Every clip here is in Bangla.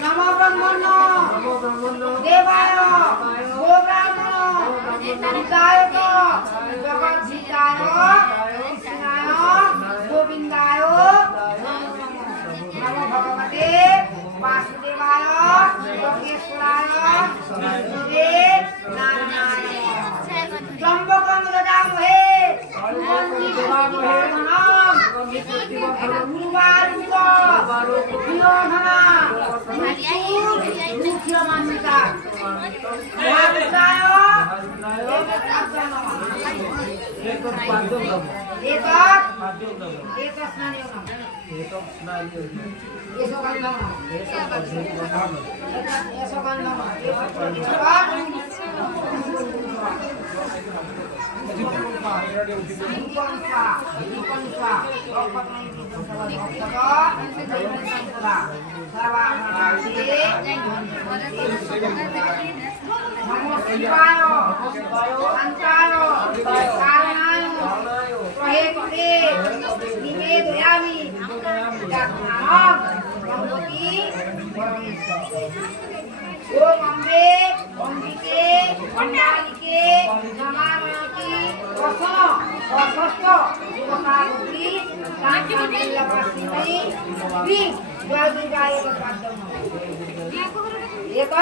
नमो ब्रह्मण्य देवाय गो ब्राह्मण हिताय जगत हिताय कृष्णाय गोविंदाय नमो भगवते वासुदेवाय योगेश्वराय विष्णुदेव नारायणाय त्र्यंबकं यजामहे नमो शिवाय शांताय कारणाय प्रहेतुते निवेदयामि जगन्नाथ गणपति ओम अम्बे अम्बिके अम्बालिके नमामि वसन अष्ट देवतामुखी शांतिमयी श्री जय दुर्गाय एक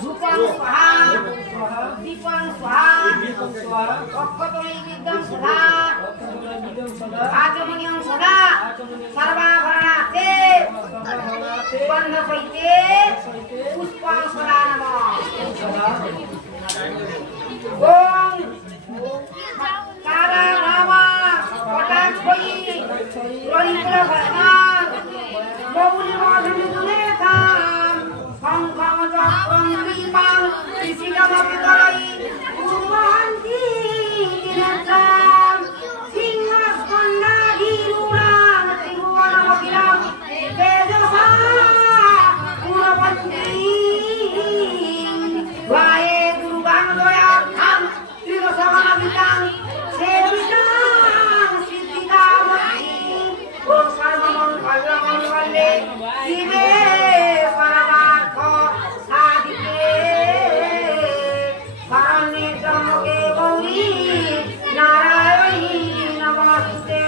धूपं स्वाहा दीपं स्वाहा अक्षतमयीदं सदा आचमनीयं सदा सर्वाभरणार्थे बन्धसहिते पुष्पं सदा नमः ओम कारा रामा पटाक्षी रहित्र भगवान बबुली माधुरी दुलेखान संखम चक्रम दीपं शिशिरम वितरई पूर्वांति दिनत्राम सिंहस्कंदा धीरुणान त्रिभुवनमखिलं तेजसा पूर्ववन्ति वाये दुर्गां दयार्थं त्रिदशमहावितां सेवितां सिद्धिदामहि ओम सर्वमङ्गलमङ्गले शिवे परमार्थ साधिके शरण्ये त्र्यम्बके गौरी नारायणी नमस्ते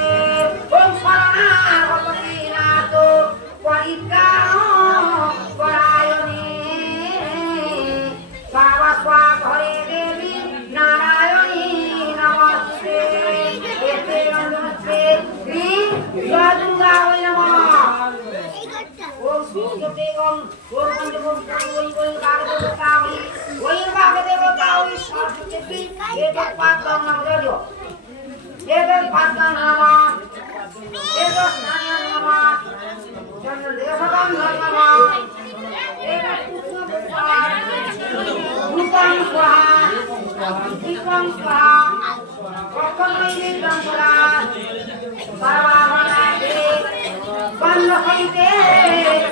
ओम शरणागतवती नाथो परित्राण परायणे सर्वस्वात् हरे देवी नारायणी नमस्ते एते नमस्ते श्री दुर्गाय नमः ओम सूर्यदेवं ओम पंचभूतं ओम कागदेवतावि ओम कागदेवतावि सरस्वती एतत् पात्रं नमः एतत् पात्रं नमः एतत् स्नानं नमः चन्द्रदेवतं नमः एतत् पुष्पं धूपं स्वाहा दीपं स्वाहा अक्षतमयीदं सदा सर्वाभरणार्थे बन्धसहिते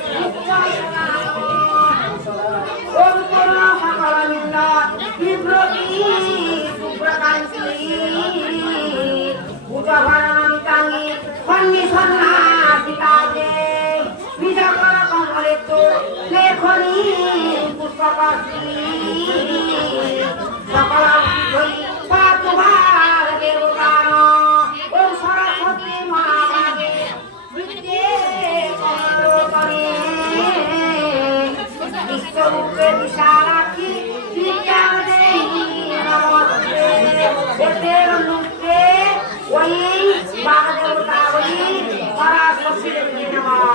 पुष्पं सदा ओम पूर्ण सकलमिन्द विभ्रति सुप्रकान्ति भूतभरणमिताङ्गी सन्निसन्नासिताजे विजकर कमलेतो लेखनी पुष्पकर्षी सकलौषधि पातु भारदेवगान ओम सरस्वती महाभागे विद्ये कमलोदरे विश्वरूपे विशालाक्षी विद्यादेवी नमस्ते एते नमस्ते वही वागदेवतावली सरस्वती देवी नमः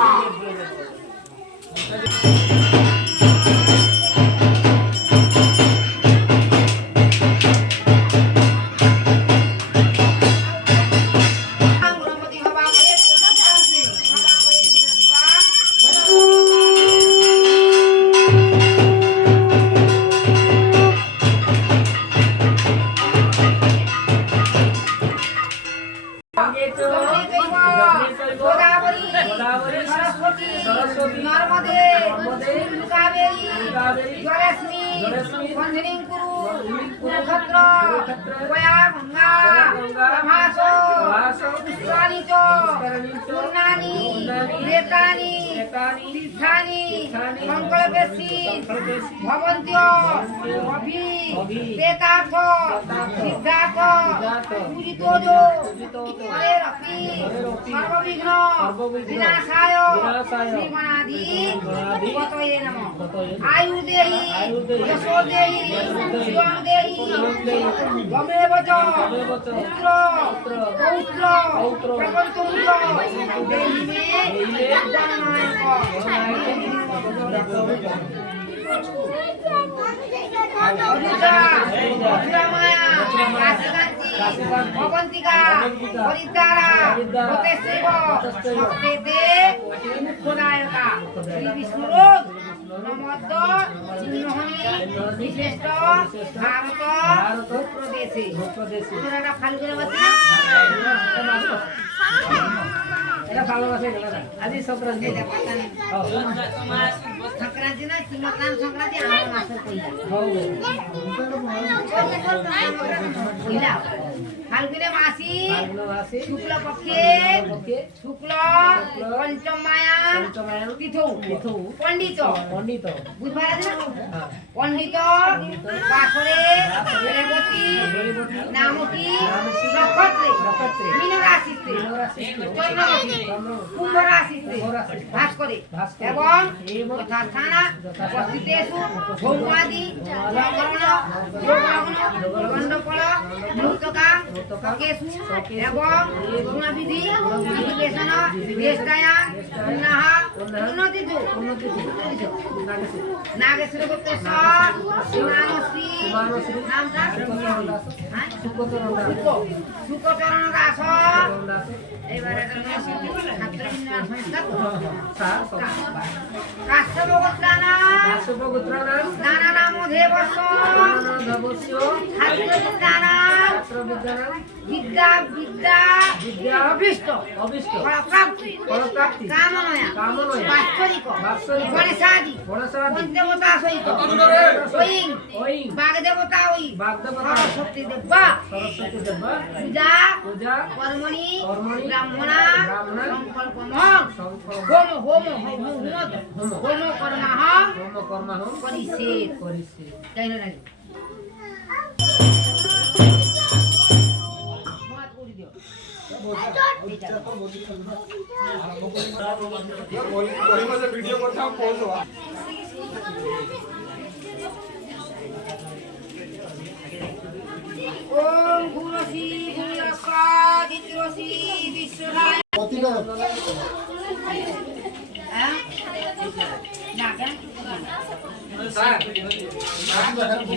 নর্মদে কাবেরী জলেস্মি বন্ধনিং কুরু কুরুক্ষেত্র গয়া গঙ্গা প্রভাস পুষ্করাণি চ পূর্ণানি প্রেতানি তীর্থানি সংকল্পেসি ভবন্ত্য অভি প্রেতার্থ সিদ্ধার্থ পূজিতোজ হরের অপি সর্ববিঘ্ন বিনাশায় শ্রীগণাধি গতয়ে নমঃ আয়ুর্দেহি যশোদেহি শিবংদেহি গমেব চ পুত্র পৌত্র প্রপঞ্চমুদ্র দেহি মে জননায়ক অধুরামায়া কাশীকাঞ্চি অবন্তিকা হরিদ্বারা ভূতেশ্বৈব সপ্তেতে মুখ্যদায়কা শ্রী বিষ্ণুরোগ নমদ্দ চিহ্নহনি বিশিষ্ট ভারত প্রদেশে তোরা খালি করে বসি এটা ভালোবাসে আজি সংক্রান্তি সংক্রান্তি না মকর সংক্রান্তি আমার মাসের পয়লা ফাল্গুনে মাসি শুক্ল পক্ষে শুক্ল পঞ্চমায়াম তিথৌ পণ্ডিত বুধবার আছে না পণ্ডিত বাসরে রেবতী নামকী নক্ষত্রে মীন রাশিতে চন্দ্রমতি কুম্ভ রাশিতে ভাস করে এবং যথাস্থানা উপস্থিতেষু ভৌমাদি লগ্ন যোগলগ্ন গণ্ডফল মুহূর্তকা কেশু এবং গুণবিধি বিবেচন দেশটায়া পুনঃ উন্নতিজু নাগেশ্বর গুপ্তেশ্বর মানসী নামটা শুকচরণ দাস এবারে কাশ্যপগোত্রানাম নানা নাম দেবস্য বিদ্যা অভীষ্ট ফলপ্রাপ্তি কামনয়া বাৎসরিক গণেশাদি পঞ্চদেবতা সহিত স্বয়ং বাগদেবতা ওই সরস্বতী দেবা পূজা কর্মণি ব্রাহ্মণা সংকল্পমং হোম কর্মাহং করিছে তাই না ভিডিও করতাম পড়লো ওম ভূরসি ভূয়স্বা দিত্রসি বিশ্বধায় হ্যাঁ না কেন